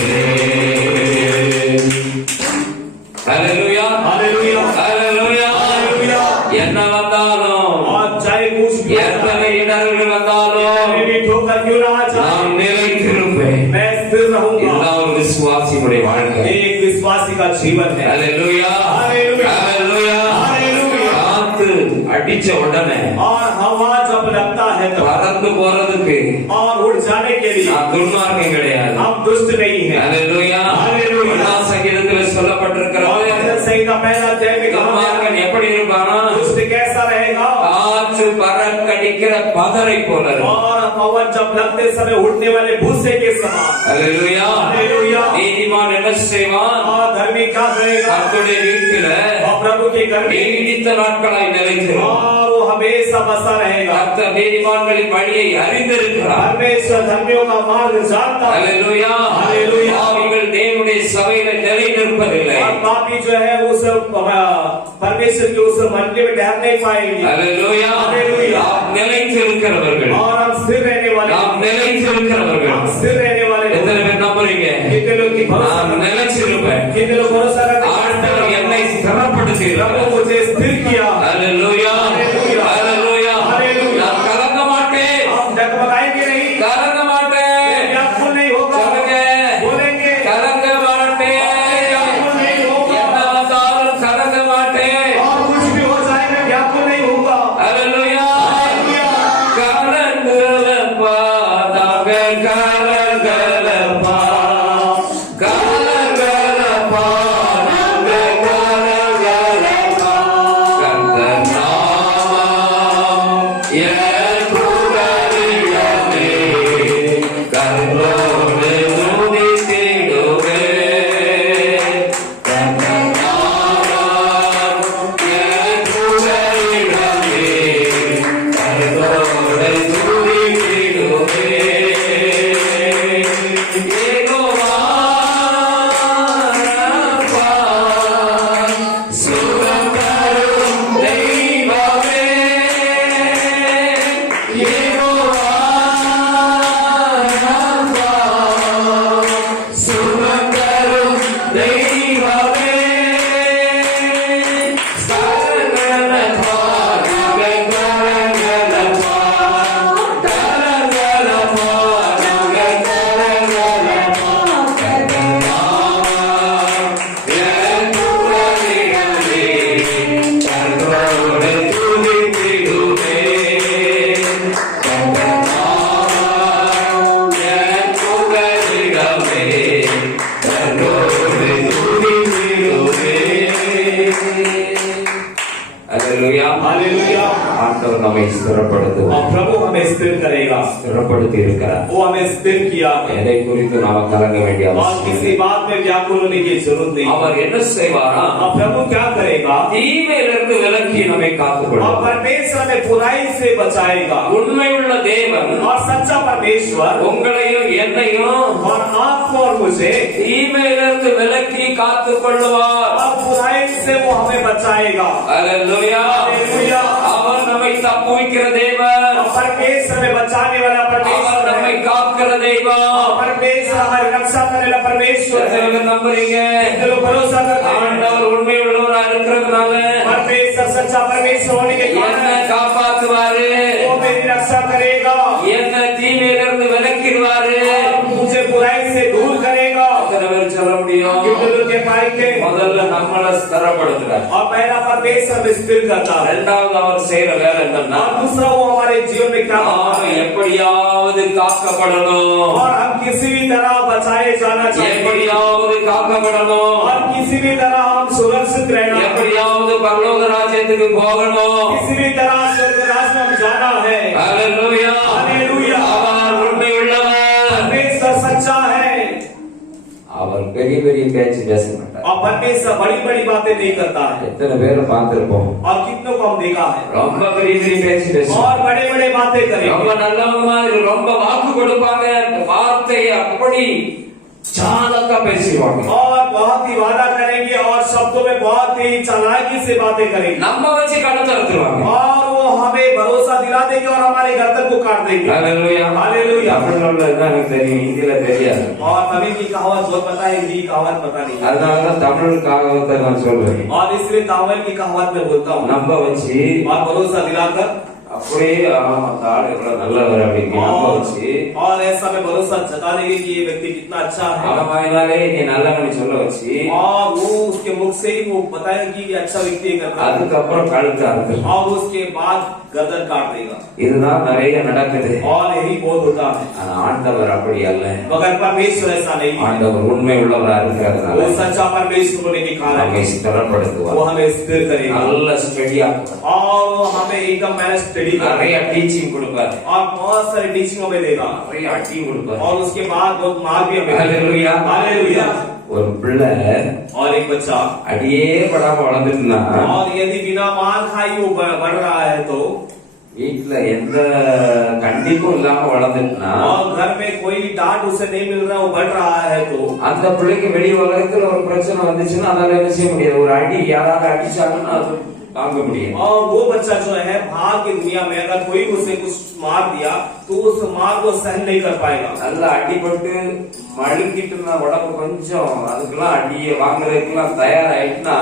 ஹalleluya. हालेलुया ஹalleluya. हालेलुया என்ன வந்தாலும் और चाहे कुछ भी எத்தனை இடர்கள் வந்தாலும் भी ठोकर क्यों ना आ जाए, நான் நிலைத்திருப்பேன். मैं स्थिर रहूंगा। இதுதான் ஒரு விசுவாசியுடைய வாழ்க்கை. ये एक विश्वासी का जीवन है। ஹalleluya, हालेलुया, ஹalleluya. हालेलुया। காத்து அடிச்ச உடனே और हवा जब लगता है तब பறந்து போறதுக்கு और उड़ जाने के लिए நான் துன்மார்க்கம் கிடையாது. हम दुष्ट नहीं है। ஹalleluya, हालेलुया। ஒன்றாம் சங்கீதத்தில் और சொல்லப்பட்டிருக்கிறது, भजन संहिता पहला अध्याय में कहा துன்மார்க்கன் எப்படி இருப்பானா, दुष्ट कैसा रहेगा, காற்று பறக்கடிக்கிற பதரை போல இருக்கும். और पवन जब लगते समय उड़ने वाले भूसे के समान। ஹalleluya, हालेलुया। நீதிமான் என்ன செய்வான், और धर्मी क्या करेगा, கர்த்தருடைய வீட்டில और प्रभु के घर में நீடித்த நாட்களாய் நிலைத்திருப்பான். और वो हमेशा बसा रहेगा। கர்த்தர் நீதிமான்களின் வழியை அறிந்திருக்கிறார். परमेश्वर धर्मियों का मार्ग जानता है। ஹalleluya, हालेलुया। பாவிகள் தேவனுடைய சபையில நிலை நிற்பதில்லை. और पापी जो है उस परमेश्वर के उस मंदिर में ठहर नहीं पाएंगे। ஹalleluya, हालेलुया। நாம் நிலைத்திருக்கிறவர்கள், और हम स्थिर रहने वाले, நாம் நிலைத்திருக்கிறவர்கள். हम स्थिर रहने वाले लोग। எத்தனை பேர் நம்புறீங்க? कितने लोग की भरोसा நான் நிலைச்சிருப்பேன். कितने लोग भरोसा करते हैं? ஆண்டவர் என்னை ஸ்திரப்படுத்தி प्रभु मुझे स्थिर किया। ஹalleluya, हालेलुया। ஹalleluya. हालेलुया। நான் கலங்க மாட்டேன், हम डगमगाएंगे नहीं, கலங்க மாட்டேன். व्याकुल नहीं होगा, சொல்லுங்க, बोलेंगे கலங்க மாட்டேன். व्याकुल नहीं होगा, என்ன வந்தாலும் கலங்க மாட்டேன். और कुछ भी हो जाएगा व्याकुल नहीं होगा। ஹalleluya, हालेलुया। கலங்கலப்பா, நாங்கள் கலங்கலப்பா, கலங்கலப்பா, நாங்கள் கலங்கலப்பா. கர்த்தர் நாமம் என் புகலிடமே, கர்த்தரோடு துதித்திடுவேன். கர்த்தர் நாமம் என் புகலிடமே, கர்த்தரோடு துதித்திடுவேன். யெகோவா ராப்பா, சுகம் தரும் தெய்வமே. யெகோவா ராப்பா, சுகம் தரும் தெய்வமே. கலங்கலப்பா, நாங்கள் கலங்கலப்பா, கலங்கலப்பா, நாங்கள் கலங்கலப்பா. கர்த்தர் என் புகலிடமே, கர்த்தரோடு துதித்திடுவேன். கர்த்தர் என் புகலிடமே, கர்த்தரோடு துதித்திடுவேன். ஹalleluya, हालेलुया। ஆண்டவர் நம்மை ஸ்திரப்படுத்துவார். और प्रभु हमें स्थिर करेगा। ஸ்திரப்படுத்தி இருக்கிறார். वो हमें स्थिर किया है எதை குறித்து நாம் கலங்க வேண்டிய और அவசியம் किसी இல்லை. बात में व्याकुल होने की जरूरत नहीं। அவர் என்ன செய்வாரா, और प्रभु क्या करेगा, தீமையிலிருந்து விலக்கி நம்மை और காத்துக்கொள்வார். परमेश्वर हमें बुराई से बचाएगा। உண்மையுள்ள தேவன் और सच्चा परमेश्वर உங்களையும் என்னையும் और आपको और मुझे தீமையிலிருந்து விலக்கி காத்துக்கொள்வார். और बुराई से वो हमें बचाएगा। ஹalleluya, हालेलुया। அவர் நம்மை தப்புவிக்கிற தேவன், और परमेश्वर हमें बचाने वाला அவர் परमेश्वर நம்மை है। காக்கிற தெய்வம். और परमेश्वर हमारी रक्षा करने वाला परमेश्वर है। எத்தனை பேர் நம்புறீங்க? कितने लोग भरोसा करते हैं? ஆண்டவர் உண்மையுள்ளவரா இருக்கிறதுனால परमेश्वर सच्चा परमेश्वर होने के என்ன कारण காப்பாத்துவாரு, वो मेरी रक्षा करेगा, என்ன தீமையிலிருந்து விலக்கிடுவாரு. मुझे बुराई से दूर करेगा। எத்தனை பேர் சொல்ல முடியும்? कितने लोग कह पाएंगे? முதல்ல நம்மளை ஸ்திரப்படுத்துறார். और पहला परमेश्वर हमें स्थिर करता है। இரண்டாவது அவர் செய்யற வேலை என்னன்னா, और दूसरा वो हमारे जीवन में क्या करता நாம் है? எப்படியாவது காக்கப்படணும், और हम किसी भी तरह बचाए जाना चाहिए, எப்படியாவது காக்கப்படணும், और किसी भी तरह हम सुरक्षित रहना, எப்படியாவது பரலோக ராஜ்யத்துக்கு போகணும். किसी भी तरह स्वर्ग राज में हम जाना है। ஹalleluya, हालेलुया। அவர் உண்மையுள்ளவர். परमेश्वर सच्चा है அவர் பெரிய பெரிய பேச்சு பேச மாட்டார். और परमेश्वर बड़ी बड़ी बातें नहीं करता है। எத்தனை பேரை பார்த்திருப்போம், और कितनों को हम देखा है ரொம்ப பெரிய பெரிய பேச்சு பேசுவாங்க, और बड़े बड़े बातें ரொம்ப करेंगे நல்லவங்க மாதிரி ரொம்ப வாக்கு கொடுப்பாங்க, வார்த்தையை அப்படி चालका பேசுவாங்க, और बहुत ही वादा करेंगे और शब्दों में बहुत ही चालाकी से बातें करेंगे நம்ம வச்சு கண்ண தரத்துவாங்க. और वो हमें भरोसा दिला देंगे और हमारे गर्दन को काट देंगे। Hallelujah hallelujah. தமிழ்ல உள்ளதுதான் எனக்கு தெரியும், ஹிந்தில தெரியாது. और तमिल की कहावत बहुत पता है, हिंदी की कहावत पता नहीं है। அதனாலதான் தமிழ் காகவத்தை நான் சொல்றேன். और इसलिए तमिल की कहावत में बोलता हूँ। நம்ப வச்சு और भरोसा दिलाकर அப்படியே அந்த ஆள் எவ்வளவு நல்லவர் அப்படின்னு நம்ப வச்சு और ऐसा में भरोसा जता देंगे कि ये व्यक्ति कितना अच्छा है। அவன் வாயினாலே நீ நல்லவன்னு சொல்ல வச்சு और वो उसके मुख से ही वो बताएगा कि ये अच्छा व्यक्ति है करता है। அதுக்கப்புறம் கழுத்து அறுத்து और उसके बाद गर्दन काट देगा। இதுதான் நிறைய நடக்குது. और यही बहुत होता है। ஆனா ஆண்டவர் அப்படி அல்ல. मगर परमेश्वर ऐसा नहीं है। ஆண்டவர் உண்மை உள்ளவரா இருக்கிறதுனால वो सच्चा परमेश्वर होने के कारण நம்மை ஸ்திரப்படுத்துவார். वो हमें स्थिर करेगा நல்ல ஸ்டடியா और हमें एकदम मैंने स्टडी நிறைய டீச்சிங் கொடுப்பாரு. और बहुत सारे टीचिंग हमें देगा நிறைய அடியும் கொடுப்பாரு. और उसके बाद बहुत मार भी हमें। Hallelujah hallelujah. ஒரு பிள்ளை और एक बच्चा அடியே படாம வளர்ந்துட்டுனா और यदि बिना मार खाई वो बढ़ रहा है तो வீட்டுல எந்த கண்டிப்பும் இல்லாம வளர்ந்துட்டுனா और घर में कोई डांट उसे नहीं मिल रहा, वो बढ़ रहा है तो அந்த பிள்ளைக்கு வெளி உலகத்துல ஒரு பிரச்சனை வந்துச்சுன்னா அதால என்ன செய்ய முடியாது. ஒரு அடி யாராவது அடிச்சாங்கன்னா அது தாங்க முடியும். और वो बच्चा जो है बाहर की दुनिया में अगर कोई उसे कुछ मार दिया तो उस मार को सहन नहीं कर पाएगा। நல்லா அடிபட்டு மழுங்கிட்டு இருந்தா உடம்பு கொஞ்சம் அதுக்கெல்லாம் அடியை வாங்குறதுக்கெல்லாம் தயாராயிட்டுனா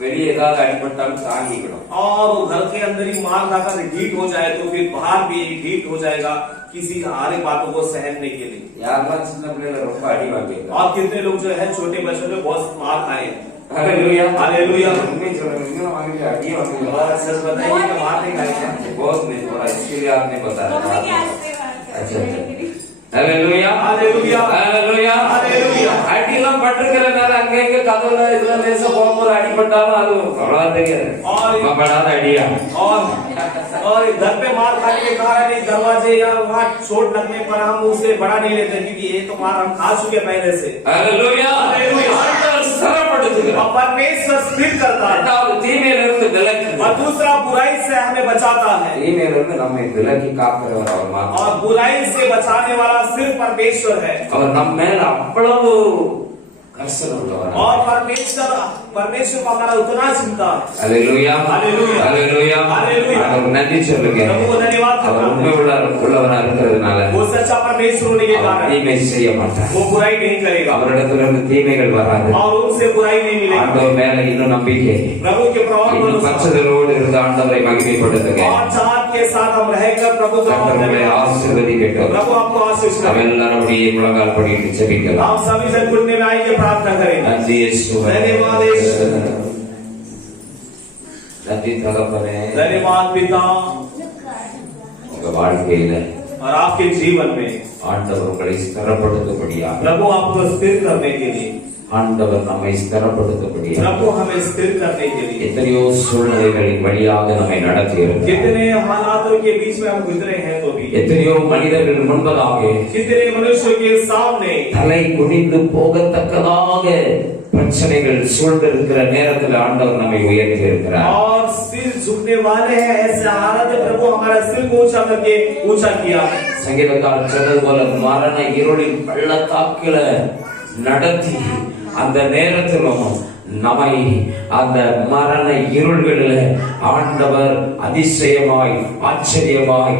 வெளியே ஏதாவது அடிபட்டாலும் தாங்கிக்கணும். और वो घर के अंदर ही मार खाकर ढीठ हो जाए तो फिर बाहर भी ढीठ हो जाएगा, किसी हर एक बातों को सहन नहीं के लिए। யாரெல்லாம் சின்ன பிள்ளைல ரொம்ப அடி வாங்கிருக்காங்க. और कितने लोग जो है छोटे बच्चों में बहुत मार खाए हैं। Hallelujah hallelujah. उन्हें जो इंग्लिश वाले अड़ी वाले और सच बताइए कि मार नहीं खाए हैं। बहुत नहीं थोड़ा इसलिए आपने बताया. मम्मी के आशीर्वाद अच्छा हालेलुया हालेलुया। Hallelujah hallelujah. அடிலாம் பட்டிருக்கிறனால அங்கங்க கதவுல இதுல லேச போகும்போது அடிபட்டாலும் அது அவ்வளவா தெரியாது. படாத அடியா और घर पे मार खाने के कारण एक दरवाजे या वहाँ चोट लगने पर हम उसे बड़ा नहीं लेते क्योंकि ये तो मार हम खा चुके पहले से। हालेलुया ஆண்டவர் ஸ்திரப்படுத்துகிறார். और परमेश्वर स्थिर करता है இரண்டாவது தீமையிலிருந்து விலக்குகிறார். और दूसरा बुराई से हमें बचाता है। தீமையிலிருந்து நம்மை விலக்கி காக்கிறவர் அவர் மாத்திரம். और बुराई से बचाने वाला सिर्फ परमेश्वर है। அவர் நம்ம மேல அவ்வளவு கர்சனை உள்ளவர். और परमेश्वर को हमारा उतना चिंता है। Hallelujah hallelujah. Hallelujah hallelujah. அவருக்கு நன்றி சொல்லுங்க. प्रभु को धन्यवाद அவர் करना உண்மை है। உள்ளவரா இருக்கிறதுனால वो सच्चा परमेश्वर होने के அவர் कारण தீமை செய்ய மாட்டார். वो बुराई नहीं करेगा அவரிடத்திலிருந்து தீமைகள் வராது. और उनसे बुराई नहीं मिलेगी। ஆண்டவர் மேல இன்னும் நம்பிக்கை प्रभु के प्रभाव இன்னும் பச்சதலோடு இருந்த ஆண்டவரை மகிமைப்படுத்துங்க. और चाहत के साथ हम रहकर प्रभु का கர்த்தருடைய ஆசீர்வதிக்கட்டும். प्रभु आपको आशीष நம்ம करे। எல்லாரும் அப்படியே முழங்கால் படிட்டு ஜெபிக்கலாம். हम सभी से घुटने में आएंगे, प्रार्थना करेंगे। நன்றி இயேசுவே. धन्यवाद यीशु। நன்றி தகப்பனே. धन्यवाद पिता। உங்க வாழ்க்கையில और आपके जीवन में ஆண்டவர் உங்களை ஸ்திரப்படுத்தும்படியா प्रभु आपको स्थिर करने के लिए, ஆண்டவர் நம்மை ஸ்திரப்படுத்தும்படியா प्रभु हमें स्थिर करने के लिए எத்தனையோ சூழ்நிலைகளின் வழியாக நம்மை நடத்துகிறது. कितने हालातों के बीच में हम गुजरे हैं तो भी எத்தனையோ மனிதர்கள் முன்பதாக कितने मनुष्यों के सामने தலை குனிந்து போகத்தக்கதாக பிரச்சனைகள் சூழ்ந்திருக்கிற நேரத்தில் ஆண்டவர் நம்மை உயர்த்தி இருக்கிறார். और सिर झुकने वाले हैं, ऐसे हालत में प्रभु हमारा सिर को ऊंचा करके ऊंचा किया है। சங்கீதக்காரர் சொன்னது போல மரண இருளின் பள்ளத்தாக்குல நடத்தி அந்த நேரத்திலும் நம்மை அந்த மரண இருள்களில் ஆண்டவர் அதிசயமாய் ஆச்சரியமாய்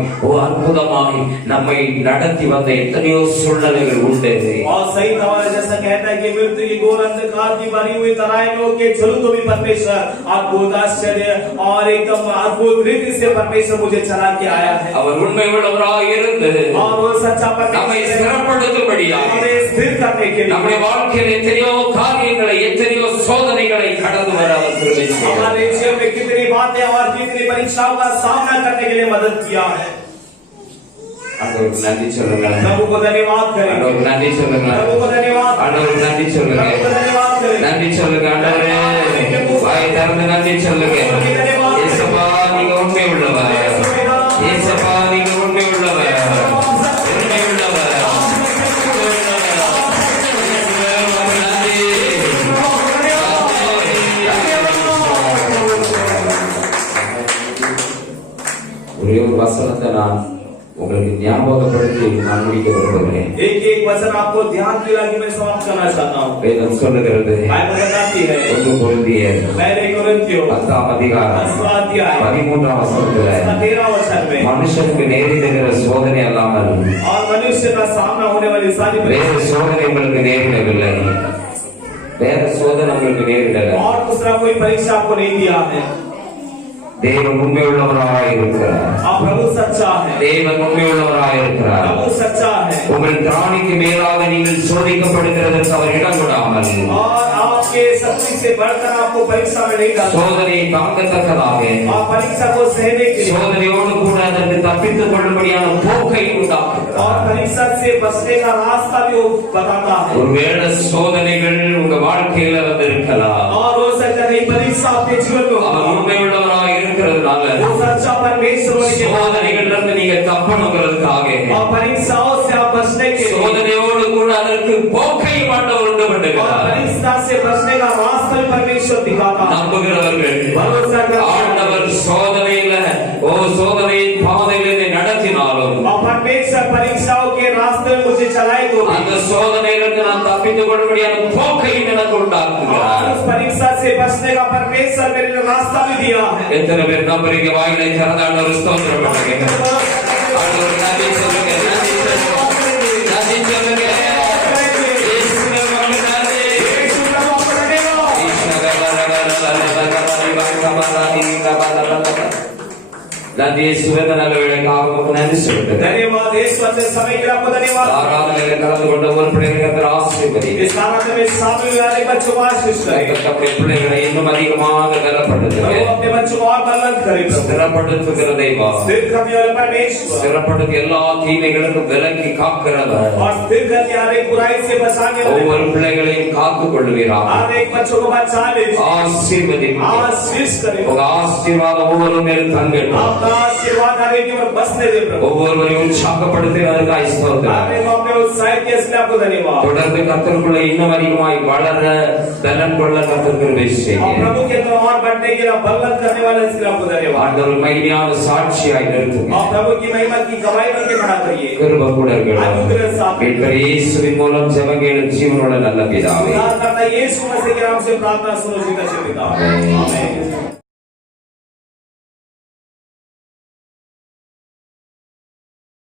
அற்புதமாய் நம்மை நடத்தி வந்த எத்தனையோ சூழ்நிலைகள் உண்டு. और सही सवाल जैसा कहता है कि मृत्यु की घोर अंधकार की भरी हुई तराई में होके चलूं तो भी परमेश्वर अद्भुत आश्चर्य और एकदम अद्भुत रीति से परमेश्वर मुझे चला के आया है। அவர் உண்மை உள்ளவராய் இருந்து और वो सच्चा நம்மை परमेश्वर ஸ்திரப்படுத்தும்படியாக हमें स्थिर करने के लिए நம்முடைய வாழ்க்கையில் எத்தனையோ காரியங்களை எத்தனையோ சோதனைகளை கடந்து வர அவர் கிருபை செய்தார். हमारे जीवन में कितनी बातें और कितनी परीक्षाओं का सामना करने के लिए मदद किया है। ஆண்டவருக்கு நன்றி சொல்லுங்க. प्रभु को धन्यवाद करें। ஆண்டவருக்கு நன்றி சொல்லுங்க. प्रभु को धन्यवाद। ஆண்டவருக்கு நன்றி சொல்லுங்க. प्रभु को धन्यवाद करें। நன்றி சொல்லுங்க. ஆண்டவரே வாய் திறந்து நன்றி சொல்லுங்க. இயேசுவா நீங்க உண்மை உள்ளவர். இயேசுவா நீங்க உண்மை உள்ளவர். உண்மை உள்ளவர். ஒரே ஒரு வசனத்தை நான் உங்களுக்கு ஞாபகப்படுத்தி நான் முடிக்க விரும்புகிறேன். एक एक वचन आपको ध्यान दिला कि मैं समाप्त करना चाहता हूँ. வேதம் சொல்லுகிறது, बाइबल बताती है, 1 கொரிந்தியர் पहले कोरिन्थियों 10ஆம் அதிகாரம் 10वां अध्याय 13ஆம் வசனத்துல 13वां वचन में, மனுஷனுக்கு நேரிடுகிற சோதனை அல்லாமல் और मनुष्य का सामना होने वाली सारी வேறு சோதனை உங்களுக்கு நேரிடவில்லை. வேற சோதனை உங்களுக்கு நேரிடல. और दूसरा कोई परीक्षा आपको नहीं दिया है. தேவன் உண்மையுள்ளவராக இருக்கிறார். आप प्रभु सच्चा है, தேவன் உண்மையுள்ளவராக இருக்கிறார். प्रभु सच्चा है. உங்கள் திராணிக்கு மேலாக நீங்கள் சோதிக்கப்படுகிறதற்கு அவர் இடம் விடாமல் और आपके शक्ति से बढ़कर आपको परीक्षा में नहीं डालता. சோதனையை தாங்கத்தக்கதாக आप परीक्षा को सहने के लिए சோதனையோடு கூட அதற்கு தப்பித்துக் கொள்ளும்படியான போக்கை और உண்டாக்குகிறார். परीक्षा से बचने का रास्ता भी वो बताता है. ஒருவேளை சோதனைகள் உங்க வாழ்க்கையில வந்திருக்கலாம். और हो सकता है परीक्षा आपके जीवन में அவர் हो. உண்மையுள்ளவராக இருக்கிறதுனால वो सच्चा परमेश्वर होने के बाद சோதனைகள்ல இருந்து நீங்க தப்பணுங்கிறதுக்காக और परीक्षाओं से आप बचने के लिए சோதனையோடு கூட அதற்கு போக்கை ஆண்டவர் உண்டு और பண்ணுகிறார். परीक्षा से बचने का रास्ता भी परमेश्वर दिखाता है. நம்புகிறவர்கள் भरोसा करते हैं. ஆண்டவர் சோதனையில சோதனையின் பாதையில என்னை நடத்தினாலும் और परमेश्वर परीक्षाओं के रास्ते में मुझे चलाए तो भी அந்த சோதனையிலிருந்து நான் தப்பித்துக் கொள்ளும்படியான போக்கை எனக்கு और உண்டாக்குகிறார். उस परीक्षा से बचने का परमेश्वर मेरे लिए रास्ता भी दिया है. எத்தனை பேர் நம்புறீங்க? வாயிலை திறந்து ஆண்டவர் ஸ்தோத்திரம் பண்ணுங்க. ஆண்டவர் நன்றி சொல்லுங்க, நன்றி சொல்லுங்க, நன்றி சொல்லுங்க. இயேசுவே உமக்கு நன்றி. நன்றி இயேசுவே, இந்த நல்ல வேளைக்காக உமக்கு நன்றி சொல்லுங்க. धन्यवाद यीशु, अच्छे समय के लिए आपको धन्यवाद. ஆராதனையில கலந்து கொண்ட ஒரு பிள்ளைகளை கர்த்தர் ஆசீர்வதிங்க. इस आराधना में शामिल हुए वाले बच्चों को आशीष करें. கர்த்தர் தம்முடைய பிள்ளைகளை இன்னும் அதிகமாக பலப்படுத்துங்க. प्रभु अपने बच्चों को और बलवंत करे. ஸ்திரப்படுத்துகிற தெய்வம், स्थिर करने वाले परमेश्वर ஸ்திரப்படுத்தி எல்லா தீமைகளுக்கும் விலக்கி காக்கிறவர், और स्थिर करके हर एक बुराई से बचाने वाले ஒவ்வொரு பிள்ளைகளையும் காத்துக் கொள்வீராக. हर एक बच्चों को बचा लीजिए. ஆசீர்வதிங்க. आशीष करें. உங்க ஆசீர்வாதம் ஒவ்வொரு மேலும் தங்கட்டும். आपका आशीर्वाद हर एक के ऊपर बसने दे प्रभु. ஒவ்வொருவரையும் உற்சாகப்படுத்துவதற்காக ஸ்தோத்திரம். आपने को अपने उत्साह के इसलिए आपको धन्यवाद. தொடர்ந்து கர்த்தருக்குள்ள இன்னும் அதிகமாய் வளர பலன் கொள்ள கர்த்தர் கிருபை और செய்யுங்க. प्रभु के अंदर और बढ़ने के लिए बलवंत करने वाले इसलिए आपको धन्यवाद. ஆண்டவர் மகிமையான சாட்சியாய் நிறுத்துங்க. और प्रभु की महिमा की गवाही बन के खड़ा करिए. கிருபை கூட இருக்கட்டும். अनुग्रह साथ மீட்பர் இயேசுவின் மூலம் ஜெபங்களும் ஜீவனுள்ள நல்ல பிதாவே. उद्धारकर्ता यीशु मसीह के नाम से प्रार्थना सुनो जी का पिता. आमीन.